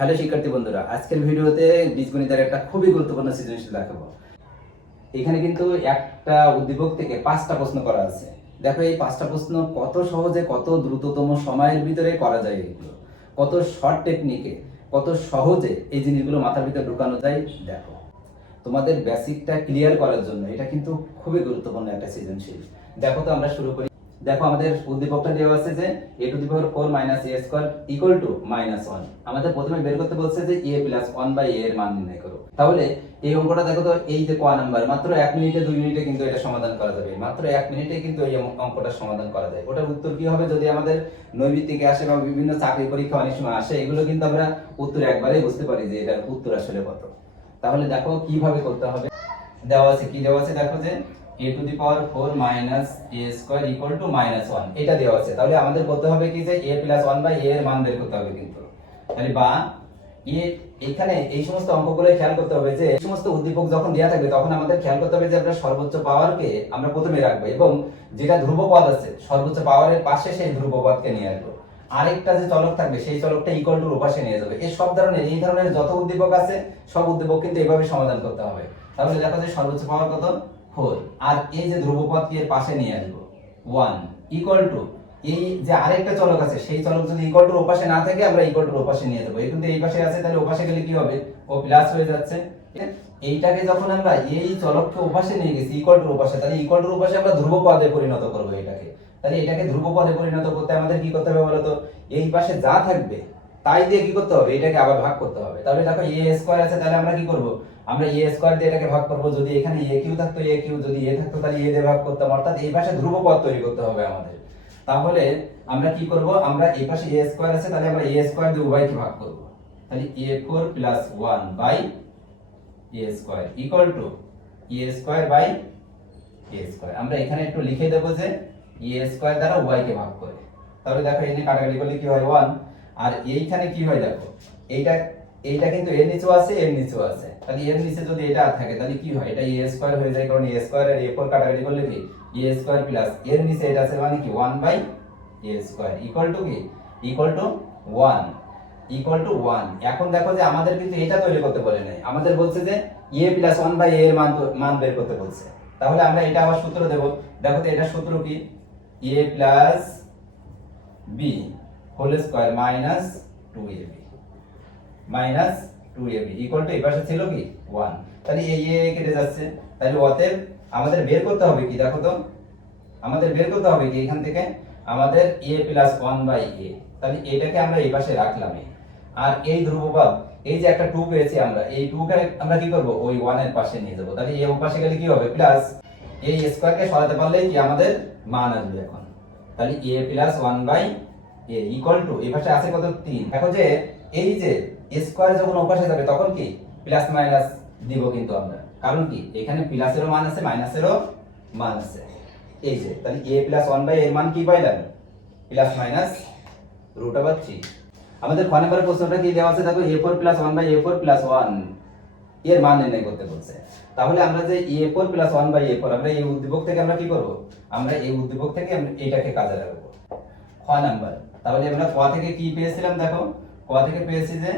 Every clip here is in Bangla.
হ্যালো শিক্ষার্থী বন্ধুরা, আজকের ভিডিওতে বীজগণিতের একটা খুবই গুরুত্বপূর্ণ সৃজনশীল দেখাবো। এখানে কিন্তু একটা উদ্দীপক থেকে 5টা প্রশ্ন করা আছে। দেখো এই 5টা প্রশ্ন কত সহজে, কত দ্রুততম সময়ের ভিতরে করা যায়, এগুলো কত শর্ট টেকনিকে, কত সহজে এই জিনিসগুলো মাথার ভিতরে ঢুকানো যায়। দেখো, তোমাদের বেসিকটা ক্লিয়ার করার জন্য এটা কিন্তু খুবই গুরুত্বপূর্ণ একটা সৃজনশীল। দেখো তো আমরা শুরু করি। দেখো আমাদের উদ্দীপকটা দেওয়া আছে যে a to the power 4 minus a square equal to -1। আমাদের প্রথমে বের করতে বলছে যে a প্লাস 1 বাই a এর মান নির্ণয় করো। তাহলে এই অঙ্কটা দেখো তো, এই যে ক নাম্বার, মাত্র 1 মিনিটে 2 মিনিটে কিন্তু এটা সমাধান করা যাবে। মাত্র 1 মিনিটে কিন্তু এই অঙ্কটা সমাধান করা যায়। ওটার উত্তর কি হবে যদি আমাদের নৈবিত্তিকে আসে বা বিভিন্ন চাকরি পরীক্ষা অনেক সময় আসে, এগুলো কিন্তু আমরা উত্তর একবারেই বুঝতে পারি যে এটার উত্তর আসলে কত। তাহলে দেখো কিভাবে করতে হবে। দেওয়া আছে, কি দেওয়া আছে দেখো যে a to the power 4 minus a square equal to -1 এটা দেওয়া আছে। তাহলে আমাদের করতে হবে কি যে a প্লাস 1 বাই a এর মান বের করতে হবে কিন্তু। তাহলে বা এখানে এই সমস্ত অঙ্কগুলো খেয়াল করতে হবে যে এই সমস্ত উদ্দীপক যখন দেয়া থাকবে তখন আমাদের খেয়াল করতে হবে যে আমরা সর্বোচ্চ পাওয়ারকে আমরা প্রথমে রাখবো এবং যেটা ধ্রুবপদ আছে সর্বোচ্চ পাওয়ারের পাশে সেই ধ্রুবপদকে নিয়ে আসবো। আরেকটা যে চলক থাকবে সেই চলকটা ইকুয়াল টুর ওপাশে নিয়ে যাবে। এই ধরনের যত উদ্দীপক আছে সব উদ্দীপক কিন্তু এইভাবে সমাধান করতে হবে। তাহলে দেখো যে সর্বোচ্চ পাওয়ার কত 4, আর এই যে ধ্রুবপদকে এর পাশে নিয়ে আসবো 1 ইকুয়াল টু এই যে আরেকটা চলক আছে সেই চলক যদি ইকুয়াল টুর ওপাশে না থাকে আমরা ইকুয়াল টুর ওপাশে নিয়ে যাব। এই কিন্তু এই পাশে আছে, তাহলে ওপাশে গেলে কি হবে, ও প্লাস হয়ে যাচ্ছে। এইটাকে যখন আমরা এই চলককে ওপাশে নিয়ে গেছি ইকুয়াল টুর ওপাশে, তাহলে ইকুয়াল টুর ওপাশে আমরা ধ্রুবপদে পরিণত করব এটাকে। তাহলে এটাকে ধ্রুবপদে পরিণত করতে আমাদের কি করতে হবে বলতো, এই পাশে যা থাকবে তাই দিয়ে কি করতে হবে, এটাকে আবার ভাগ করতে হবে। তাহলে দেখো a স্কয়ার আছে, তাহলে আমরা কি করব, আমরা a স্কয়ার দিয়ে এটাকে ভাগ করব। যদি এখানে a কিউ থাকতো a কিউ, যদি a থাকতো তাহলে a দিয়ে ভাগ করতাম, অর্থাৎ এই পাশে ধ্রুবপদ তৈরি করতে হবে আমাদের। তাহলে আমরা কি করব, আমরা এই পাশে a স্কয়ার আছে, তাহলে আমরা a স্কয়ার দিয়ে উভয়কে ভাগ করব। তাহলে a4 1 by a square equal to a square by a square. আমরা এখানে একটু লিখে দেব যে a স্কয়ার দ্বারা উভয়কে ভাগ করে। তাহলে দেখো এখানে কাটাকাটি করলে কি হয় 1, আর এইখানে কি হয় দেখো, এইটা কিন্তু এর নিচেও আছে এর নিচেও আছে। তাহলে এর নিচে যদি এটা থাকে তাহলে কি হয়, এটা a স্কয়ার হয়ে যায়, কারণ a স্কয়ার আর a4 কাটাকাটি করলে কি a স্কয়ার প্লাস এর নিচে এটা আছে মানে কি 1 by a square equal to কি, ইকুয়াল টু 1, ইকুয়াল টু 1। এখন দেখো যে আমাদের কিন্তু এটা তৈরি করতে বলে নাই, আমাদের বলছে যে a প্লাস 1 বাই a এর মান বের করতে বলছে। তাহলে আমরা এটা আবার সূত্র দেব। দেখো তো এটা সূত্র কি, a plus b whole square minus 2ab minus 2ab equal to এই পাশে ছিল কি 1। তাহলে এই কেটে যাচ্ছে। তাহলে অতএব আমাদের বের করতে হবে কি, দেখো তো আমাদের বের করতে হবে কি, এখান থেকে আমাদের a প্লাস 1 বাই a। তাহলে এটাকে আমরা এই পাশে রাখলাম, আর এই ধ্রুবপদ এই যে একটা 2 পেয়েছি আমরা, এই 2 কে আমরা কি করব, ওই 1 এর পাশে নিয়ে যাব। তাহলে এই পাশে গেলে কি হবে, প্লাস এই স্কয়ার কে সরাতে পারলে কি আমাদের মান আসবে এখন। তাহলে a plus 1 by a equal to এই পাশে আছে কত 3। এখন যে এই যে স্কয়ার যখন ওপাশে যাবে তখন কি প্লাস মাইনাস দিব কিন্তু আমরা, কারণ কি এখানে প্লাসেরও মান আছে মাইনাসেরও মান আছে। এই যে তাহলে a প্লাস 1 বাই এর মান কি পাইলাম, প্লাস মাইনাস √3। আমাদের খ নম্বরের প্রশ্নটা কি দেওয়া আছে দেখো, a4 plus 1 by a4 plus 1 এর মান নির্ণয় করতে বলছে। তাহলে আমরা যে a4 প্লাস 1 বাই a4 আমরা এই উদ্দীপক থেকে আমরা কি করব, আমরা এই উদ্দীপক থেকে এটাকে কাজে লাগাবো খ নাম্বার। তাহলে আমরা ক থেকে কি পেয়েছিলাম দেখো, ক থেকে পেয়েছি যে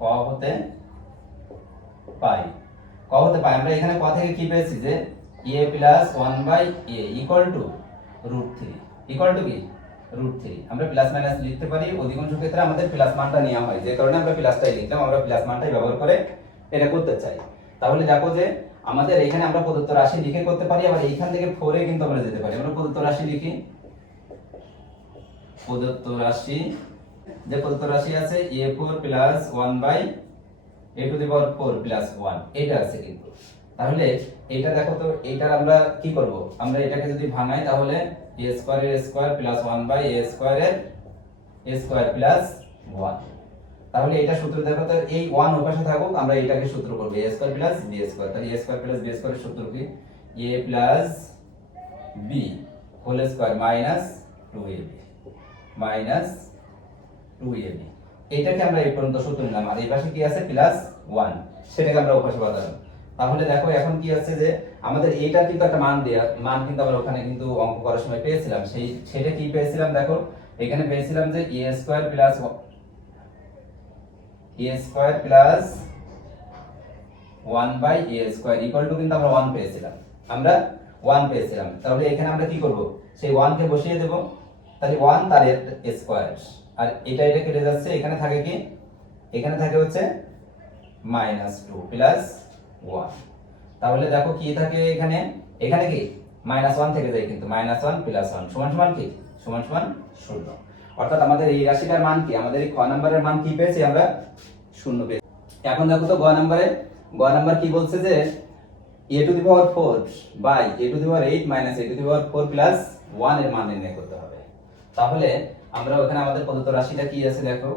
ক হতে পাই, ক হতে পাই আমরা এখানে ক থেকে কি পেয়েছি যে a plus 1 by a equal to √3, equal to কি √3। আমরা প্লাস মাইনাস লিখতে পারি, অধিকাংশ ক্ষেত্রে আমাদের প্লাস মানটা নেওয়া হয়, যে কারণে আমরা প্লাসটাই লিখলাম, আমরা প্লাস মানটাই ব্যবহার করে এটা করতে চাই। তাহলে দেখো যে আমাদের এখানে আমরা প্রদত্ত রাশি লিখে করতে পারি, আবার এইখান থেকে 4 এ কিন্তু আমরা যেতে পারি। আমরা প্রদত্ত রাশি লিখি, প্রদত্ত রাশি যে প্রদত্ত রাশি আছে a4 plus 1 by a to the power 4 plus 1 এটা আছে কিন্তু। তাহলে এটা দেখো তো, এইটার আমরা কি করব, আমরা এটাকে যদি ভাঙাই তাহলে a স্কয়ার এর square plus 1 by a square এর a স্কয়ার প্লাস 1। তাহলে এটা সূত্র দেখো তো, এই 1 ওপাশে থাকুক, আমরা এটাকে সূত্র করব a square plus b square. তাহলে a স্কয়ার প্লাস b স্কয়ারের সূত্র কি, a plus b whole square minus 2ab minus 2ab। এটাকে আমরা এই পর্যন্ত সূত্র নিলাম, আর এই পাশে কি আছে প্লাস 1, সেটাকে আমরা ওপাশে বসালাম। তাহলে দেখো এখন কি আছে যে আমাদের এইটার কিন্তু একটা মান কিন্তু আমরা ওখানে কিন্তু অঙ্ক করার সময় পেয়েছিলাম, সেটা কি পেয়েছিলাম দেখো, এখানে পেয়েছিলাম যে a square plus a square plus 1 by a square equal to কিন্তু আমরা 1 পেয়েছিলাম, আমরা 1 পেয়েছিলাম। তাহলে এখানে আমরা কি করব, সেই 1 কে বসিয়ে দেব, তাহলে 1 তার স্কয়ার, আর এটা কেটে যাচ্ছে, এখানে থাকে কি, এখানে থাকে হচ্ছে -2 প্লাস 1। তাহলে দেখো কি থাকে এখানে, এখানে কি -1 থেকে যায়, কিন্তু -1 প্লাস 1 সমান সমান কি, সমান সমান 0। অর্থাৎ আমাদের এই রাশিটার মান কি, আমাদের এই খ নাম্বারের মান কি পেয়েছি আমরা, 0 পেয়েছি। এখন দেখো তো গ নাম্বার কি বলছে যে a to the power 4 by a to the power 8 minus a to the power 4 plus 1 এর মান নির্ণয় করতে হবে। তাহলে আমরা ওখানে আমাদের প্রদত্ত রাশিটা কি আছে দেখো,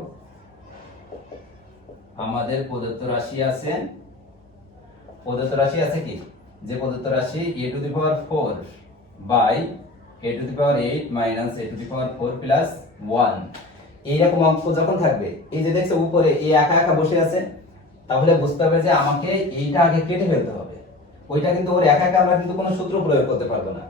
আমাদের প্রদত্ত রাশি আছে কি, যে প্রদত্ত রাশি a to the power 4 by a to the power 8 minus a to the power 4 plus 1, এইরকম অঙ্ক যখন থাকবে, এই যে দেখছো উপরে এই একা একা বসে আছে, তাহলে বুঝতে হবে যে আমাকে এইটা আগে কেটে ফেলতে হবে। ওইটা কিন্তু ওর একা একা আমরা কিন্তু কোনো সূত্র প্রয়োগ করতে পারবো না।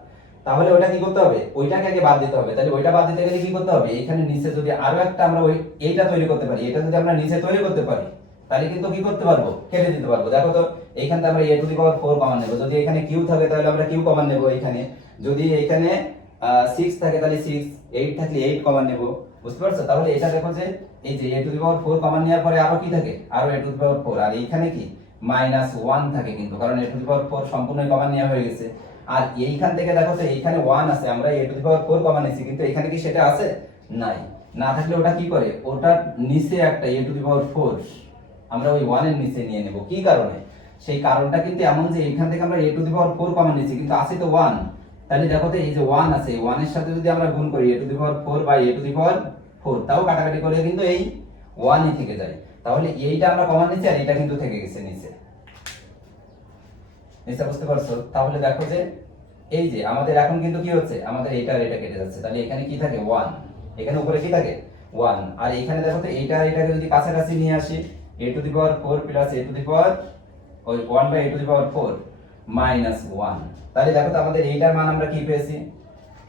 তাহলে ওইটা কি করতে হবে, ওইটাকে আগে বাদ দিতে হবে। তাহলে ওইটা বাদ দিতে গেলে কি করতে হবে, এইখানে নিচে যদি আরো একটা আমরা ওই এইটা তৈরি করতে পারি, এটা যদি আমরা নিচে তৈরি করতে পারি, তাহলে কিন্তু কি করতে পারবো, কেটে দিতে পারবো। দেখো তো এইখান থেকে আমরা a to the power 4 common নেব, যদি এখানে q থাকে তাহলে আমরা q কমন নেব, এখানে যদি এখানে 6 থাকে তাহলে 6, 8 থাকলে 8 কমন নেব, বুঝতে পারছো? তাহলে এটা দেখো যে এই যে a to the power 4 common নেওয়ার পরে আরো কি থাকে, আরো a টু দি পাওয়ার 4, আর এইখানে কি -1 থাকে, কিন্তু কারণ a টু দি পাওয়ার 4 সম্পূর্ণ কমন নেওয়া হয়ে গেছে। আর এইখান থেকে দেখো তো এইখানে 1 আছে, আমরা a to the power 4 common নিয়েছি, কিন্তু এখানে কি সেটা আছে, নাই। না থাকলে ওটা কি করে, ওটার নিচে একটা a টু দি পাওয়ার 4 আমরা ওই 1 এর নিচে নিয়ে নেব। কি কারণে, সেই কারণটা কিন্তু এমন যে এখান থেকে আমরা a to the power 4 common নিয়েছি, কিন্তু আছে তো 1। তাহলে দেখো তো এই যে 1 আছে, এই 1 এর সাথে যদি আমরা গুণ করি a to the power 4 by a to the power 4, তাও কাটাকাটি করে কিন্তু এই 1 ই থেকে যায়। তাহলে এইটা আমরা কমন নিচ্ছি, আর এটা কিন্তু থেকে গেছে নিচে, বুঝতে পারছো? তাহলে দেখো যে এই যে আমাদের এখন কিন্তু কি হচ্ছে, আমাদের এইটা আর এটা কেটে যাচ্ছে, তাহলে এখানে কি থাকে 1, এখানে উপরে কি থাকে 1, আর এখানে দেখো তো এইটা আর এটাকে যদি কাছাকাছি নিয়ে আসি, a to the power 4 plus a to the power ওই 1 by a to the power 4 minus 1, তাহলে দেখো তো আমাদের এইটার মান আমরা কি পেয়েছি,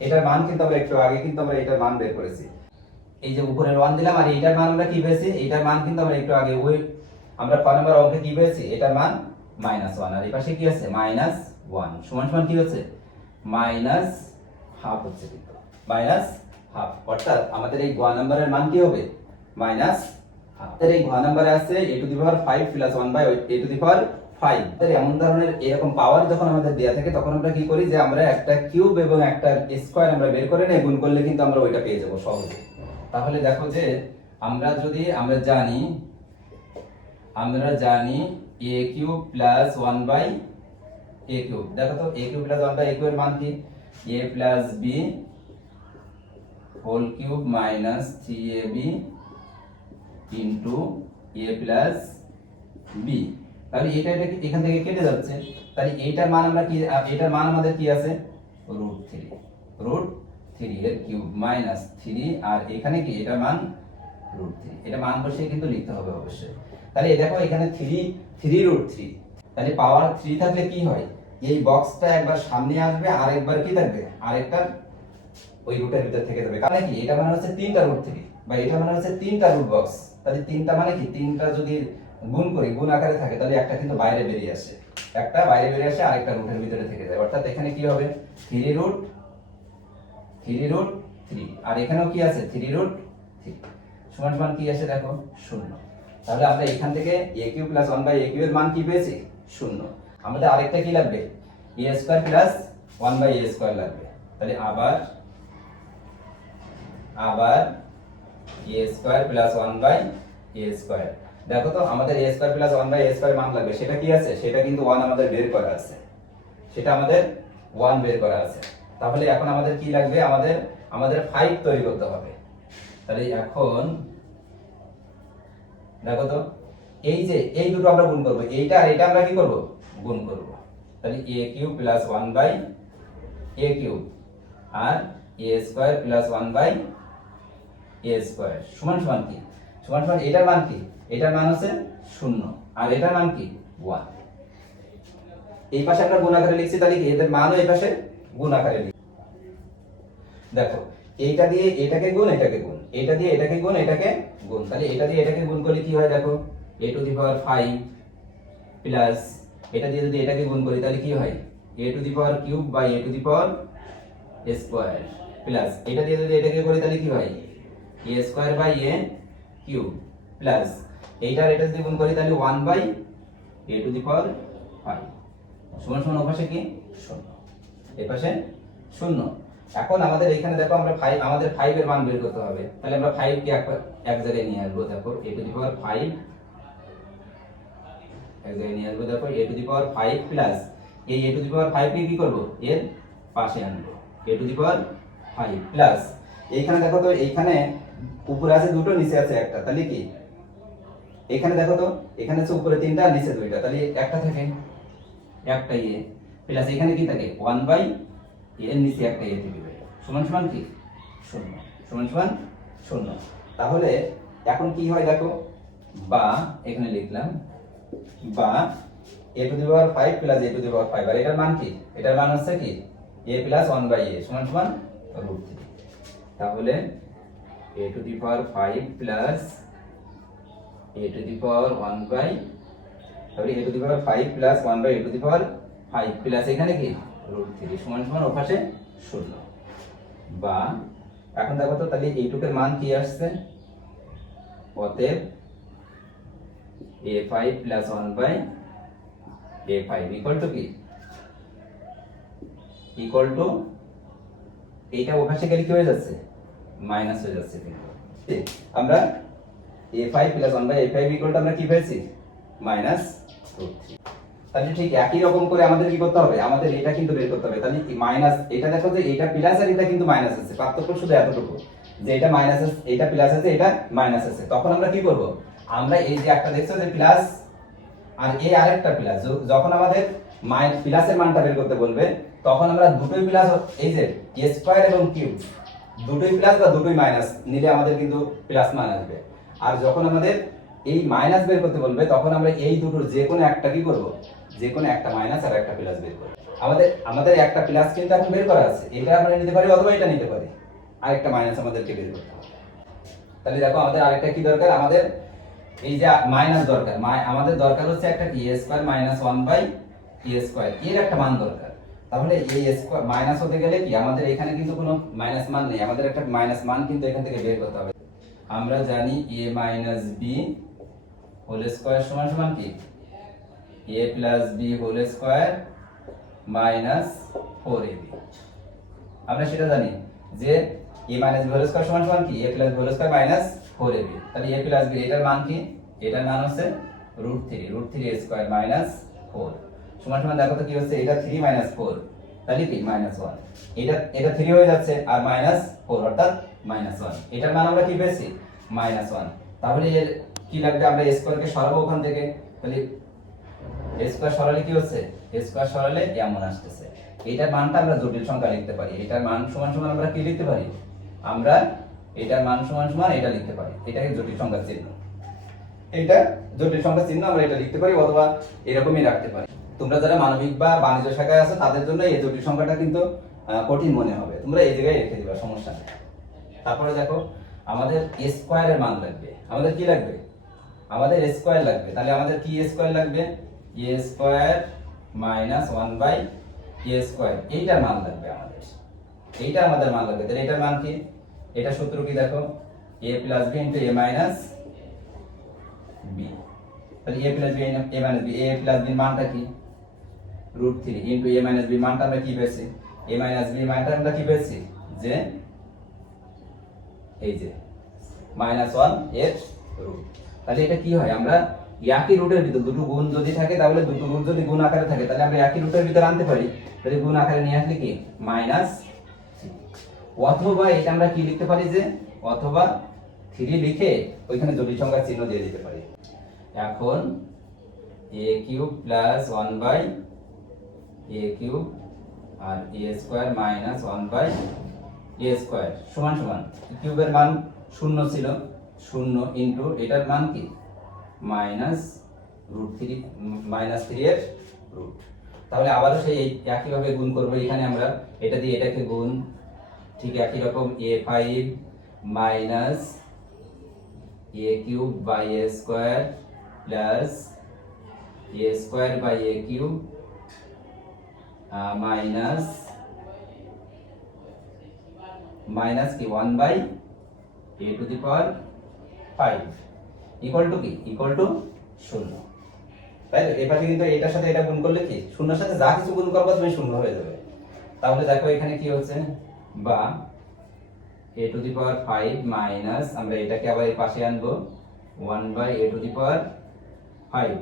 এটার মান কিন্তু আমরা একটু আগে কিন্তু আমরা এটার মান বের করেছি। এই যে উপরের 1 দিলাম, আর এইটার মান আমরা কি পেয়েছি, এইটার মান কিন্তু আমরা একটু আগে ওই আমরা ক নাম্বার অঙ্কে কি পেয়েছি, এটার মান -1, আর এই পাশে কি আছে -1 সমান সমান কি হচ্ছে -1/2 হচ্ছে, কিন্তু -1/2, অর্থাৎ আমাদের এই গ নাম্বারের মান কি হবে -1/2। তাহলে এই ঘ নাম্বারে আছে a to the power 5 plus 1 by a to the power 5। তাহলে এমন ধরনের এরকম পাওয়ার যখন আমাদের দেয়া থাকে, তখন আমরা কি করি যে আমরা একটা কিউব এবং একটা স্কয়ার আমরা বের করে নেই, গুণ করলে কিন্তু আমরা ওইটা পেয়ে যাব সহজে। তাহলে দেখো যে আমরা জানি a cube plus 1 by a cube. দেখো তো a cube plus 1 by a cube এর মান কি, a plus b whole cube minus 3ab into a plus b। তাহলে এটা এখান থেকে কেটে যাচ্ছে, তাহলে এইটার মান আমরা কি, এটার মান আমাদের কি আছে √3 এর কিউব মাইনাস 3, আর এখানে কি এটার মান √3, এটা মান বসিয়ে কিন্তু লিখতে হবে অবশ্যই। তাহলে দেখো এখানে 3√3, তাহলে পাওয়ার 3 থাকলে কি হয়, এই বক্সটা একবার সামনে আসবে, আর একবার কি থাকবে, আরেকটা ওই রুটের ভিতর থেকে যাবে। কারণ কি এটা মানে হচ্ছে 3টা √3, বা এটা মানে হচ্ছে 3টা রুট বক্স। তাহলে 3টা মানে কি, 3টা যদি গুণ করি, গুণ আকারে থাকে, তাহলে একটা কিন্তু বাইরে বেরিয়ে আসে, একটা বাইরে বেরিয়ে আসে, আরেকটা রুটের ভিতরে থেকে যায়। অর্থাৎ এখানে কি হবে 3√3, আর এখানেও কি আছে 3√3 সমান সমান কি আসে দেখো 0। তাহলে আমরা এখান থেকে a cube plus 1 by a cube এর মান কি পেয়েছি 0। আমাদের আরেকটা কি লাগবে, a square plus 1 by a square লাগবে। তাহলে আবার a square plus 1 by a square. দেখো তো আমাদের a square plus 1 by a square মান লাগবে, সেটা কি আছে, সেটা কিন্তু 1 আমাদের বের করা আছে, সেটা আমাদের 1 বের করা আছে। তাহলে এখন আমাদের কি লাগবে, আমাদের 5 তৈরি করতে হবে। তাহলে এখন দেখো তো এই যে এই দুটো আমরা গুণ করব, এইটা আর এটা আমরা কি করব, গুণ করব। তাহলে a cube plus 1 by a cube আর a square plus 1 by a square সমান সমান কি, সমান সমান এটার মান কি, এটার মান হচ্ছে 0, আর এটার মান কি 1। এই পাশে আমরা গুণ আকারে লিখছি, তাহলে কি এদের মানও এই পাশে গুণ আকারে লিখি। দেখো এইটা দিয়ে এটাকে গুণ, এটাকে গুণ, এটা দিয়ে এটাকে গুণ, এটাকে গুণ, তাহলে এটা দিয়ে এটাকে গুণ করলে কি হয় দেখো, a to the power 5 plus এটা দিয়ে যদি এটাকে গুণ করি তাহলে কি হয়, a to the power cube by a to the power square plus এটা দিয়ে যদি এটাকে করি তাহলে কি হয়, a square by a cube plus এইটার এটা যদি গুণ করি তাহলে 1 by a to the power 5 সমান সমান ওপাশে কি 0, এই পাশে 0। এখন আমাদের এখানে দেখো আমরা 5 আমাদের 5 এর মান বের করতে হবে, তাহলে আমরা 5 কে এক জায়গায় নিয়ে আসবো, দেখো a টু দি পাওয়ার 5 এক জায়গায় নিয়ে আসবো, দেখো a to the power 5 plus এই a টু দি পাওয়ার 5 কে কি করব, এর পাশে আনবো a to the power 5 plus এইখানে দেখো তো এইখানে উপরে আছে দুটো নিচে আছে একটা, তাহলে কি এখানে দেখো তো এখানে আছে উপরে তিনটা আর নিচে দুইটা, তাহলে একটা থাকে একটা a প্লাস এখানে কি থাকে 1 বাই এর নিচে একটা a থেকে যাবে সমান সমান কি 0 সমান সমান 0। তাহলে এখন কি হয় দেখো, বা এখানে লিখলাম বা a to the power 5 plus a to the power 5 আর এটার মান কি, এটার মান হচ্ছে কি a প্লাস 1 বাই a সমান সমান √3। তাহলে a to the power 5 plus a to the power 1 by, তাহলে a to the power 5 plus 1 by a to the power 5 plus এখানে কি √3 সমান সমান ওপাশে 0। বা এখন দেখো তো তাহলে এইটুকের মান কি আসছে, অতএব a5 plus 1 by a5 equal to কি, ইকুয়াল টু এইটা ওখানে গেলে কি হয়ে যাচ্ছে মাইনাস হয়ে যাচ্ছে, কিন্তু আমরা a5 plus 1 by a5 equal two আমরা কি পেয়েছি -√3। তাহলে ঠিক একই রকম করে আমাদের কি করতে হবে, আমাদের এটা কিন্তু বের করতে হবে, তাহলে মাইনাস এটা দেখো যে এটা প্লাস আর এটা কিন্তু মাইনাস আছে, পার্থক্য শুধু এতটুকু যে এটা মাইনাস আছে এটা প্লাস আছে এটা মাইনাস আছে, তখন আমরা কি করব, আমরা এই যে একটা দেখছো যে প্লাস আর এই আরেকটা প্লাস, যখন আমাদের প্লাসের মানটা বের করতে বলবে তখন আমরা দুটোই প্লাস, এই যে a স্কয়ার এবং কিউব দুটোই প্লাস বা দুটোই মাইনাস নিলে আমাদের কিন্তু প্লাস মান আসবে। আর যখন আমাদের এই মাইনাস বের করতে বলবে তখন আমরা এই দুটোর যে কোনো একটা কি করব, যে কোনো একটা মাইনাস আর একটা প্লাস বের করব। আমাদের একটা প্লাস কিন্তু এখন বের করা আছে, এটা আমরা নিতে পারি অথবা এটা নিতে পারি, আরেকটা মাইনাস আমাদেরকে বের করতে হবে। তাহলে দেখো আমাদের আরেকটা কি দরকার, আমাদের এই যে মাইনাস দরকার, আমাদের দরকার হচ্ছে একটা কি a square minus 1 by a square, এর একটা মান দরকার। তাহলে এই স্কয়ার মাইনাস হতে গেলে কি আমাদের এখানে কিন্তু কোনো মাইনাস মান নেই, আমাদের একটা মাইনাস মান কিন্তু এখান থেকে বের করতে হবে। আমরা জানি a minus b whole square সমান সমান কি a plus b whole square minus 4ab, আমরা সেটা জানি যে a minus b whole square সমান সমান কি a plus b whole square minus 4ab। তাহলে a প্লাস b এটার মান কি, এটার মান হচ্ছে √3 a স্কয়ার মাইনাস 4 সমান সমান দেখো তো কি হচ্ছে, এটা 3 মাইনাস 4 তাহলে কি -1, এটা 3 হয়ে যাচ্ছে আর -4 অর্থাৎ -1, এটার মান আমরা কি পেয়েছি -1। তাহলে এর কি লাগবে, আমরা a স্কয়ার কে সরাবো ওখান থেকে, তাহলে a স্কয়ার সরালে কি হচ্ছে, a স্কয়ার সরালে এমন আসছে। এটার মানটা আমরা জটিল সংখ্যা লিখতে পারি, এটার মান সমান সমান আমরা কি লিখতে পারি, আমরা এটার মান সমান সমান এটা লিখতে পারি, এটাকে জটিল সংখ্যার চিহ্ন, এটা জটিল সংখ্যার চিহ্ন আমরা এটা লিখতে পারি অথবা এরকমই রাখতে পারি। তোমরা যারা মানবিক বা বাণিজ্য শাখায় আছো তাদের জন্য এই জটিল সংখ্যাটা কিন্তু কঠিন মনে হবে, তোমরা এই জায়গায় রেখে দিবা, সমস্যা নেই। তারপরে দেখো আমাদের a স্কয়ারের মান লাগবে, আমাদের কি লাগবে, আমাদের a স্কয়ার লাগবে, তাহলে আমাদের কি a স্কয়ার লাগবে, a square minus 1 by a square, এইটার মান লাগবে আমাদের, এইটা আমাদের মান লাগবে। তাহলে এটার মান কি, এটা সূত্র কি দেখো a plus b into a minus b, তাহলে a plus b a minus b, a plus b এর মানটা কি √3 ইনটু a মাইনাস b মানটা আমরা কি পেয়েছি, a মাইনাস b মানটা আমরা কি পেয়েছি যে এই যে -1 এর রুট। তাহলে এটা কি হয়, আমরা একই রুটের ভিতর দুটো গুণ যদি থাকে তাহলে দুটো রুট যদি গুণ আকারে থাকে তাহলে আমরা একই রুটের ভিতর আনতে পারি, তাহলে গুণ আকারে নিয়ে আসলে কি -3, অথবা এটা আমরা কি লিখতে পারি যে অথবা 3 লিখে ওইখানে জটিল সংখ্যার চিহ্ন দিয়ে দিতে পারি। এখন a cube plus 1 by a cube আর a square minus 1 by a square সমান সমান কিউবের মান 0 ছিল, 0 ইনটু এটার মান কি -√3 এর রুট। তাহলে আবারও সেই একই ভাবে গুণ করব, এখানে আমরা এটা দিয়ে এটাকে গুণ, ঠিক একই রকম a5 minus a cube by a square plus a square by a cube minus minus কি 1 by a to the power 5 equal to কি ইকুয়াল টু 0। তাই তো এই পাশে কিন্তু এটার সাথে এটা গুণ করলে কি শূন্যের সাথে যা কিছু গুণ করবে তুমি শূন্য হয়ে যাবে। তাহলে দেখো এখানে কি হচ্ছে, বা a to the power 5 minus আমরা এটাকে আবার এই পাশে আনবো 1 by a to the power 5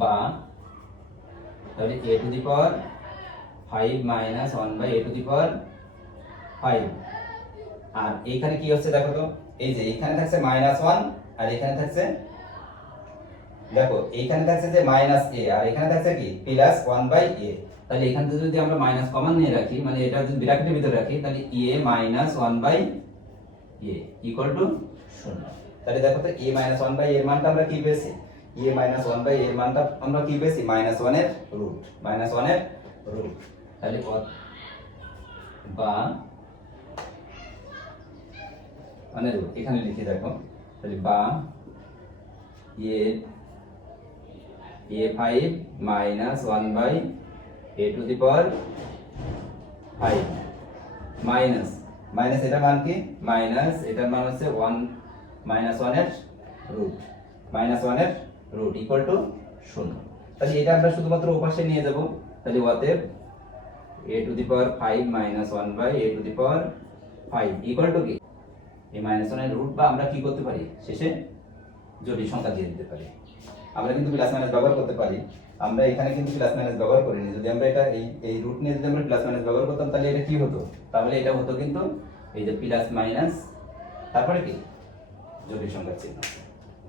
বা তাহলে a to the power 5 minus 1 by a to the power 5। আর এইখানে কি হচ্ছে দেখো তো, এই যে এইখানে থাকছে -1 আর এখানে থাকছে, দেখো এইখানে থাকছে যে -a আর এখানে থাকছে কি +1 বাই a। তাহলে এখান থেকে যদি আমরা মাইনাস কমন নিয়ে রাখি, মানে এটা যদি ব্র্যাকেটের ভিতরে রাখি, তাহলে a -1 by a equal to 0। তাহলে দেখো তো a -1 বাই a এর মানটা আমরা কি পেয়েছি, a -1 বাই a এর মানটা আমরা কি পেয়েছি, -1 এর রুট, -1 এর রুট। তাহলে বা মানে রুট এখানে লিখে দেখো, তাহলে বা a5 minus 1 by a to the power 5 minus minus এটার মান কি, মাইনাস এটার মান হচ্ছে 1 -1 এর রুট, -1 এর রুট ইকুয়াল টু 0। তাহলে এটা আমরা শুধুমাত্র ওপাশে নিয়ে যাব। তাহলে অতএব a to the power 5 minus 1 by a to the power 5 equal to কি, এই -1 এর রুট, বা আমরা কি করতে পারি শেষে জটিল সংখ্যা দিয়ে দিতে পারি। আমরা কিন্তু প্লাস মাইনাস ব্যবহার করতে পারি, আমরা এখানে কিন্তু প্লাস মাইনাস ব্যবহার করিনি। যদি আমরা এটা এই রুট নিয়ে যদি আমরা প্লাস মাইনাস ব্যবহার করতাম তাহলে এটা কি হতো, তাহলে এটা হতো কিন্তু এই যে প্লাস মাইনাস তারপরে কি জটিল সংখ্যার চিহ্ন।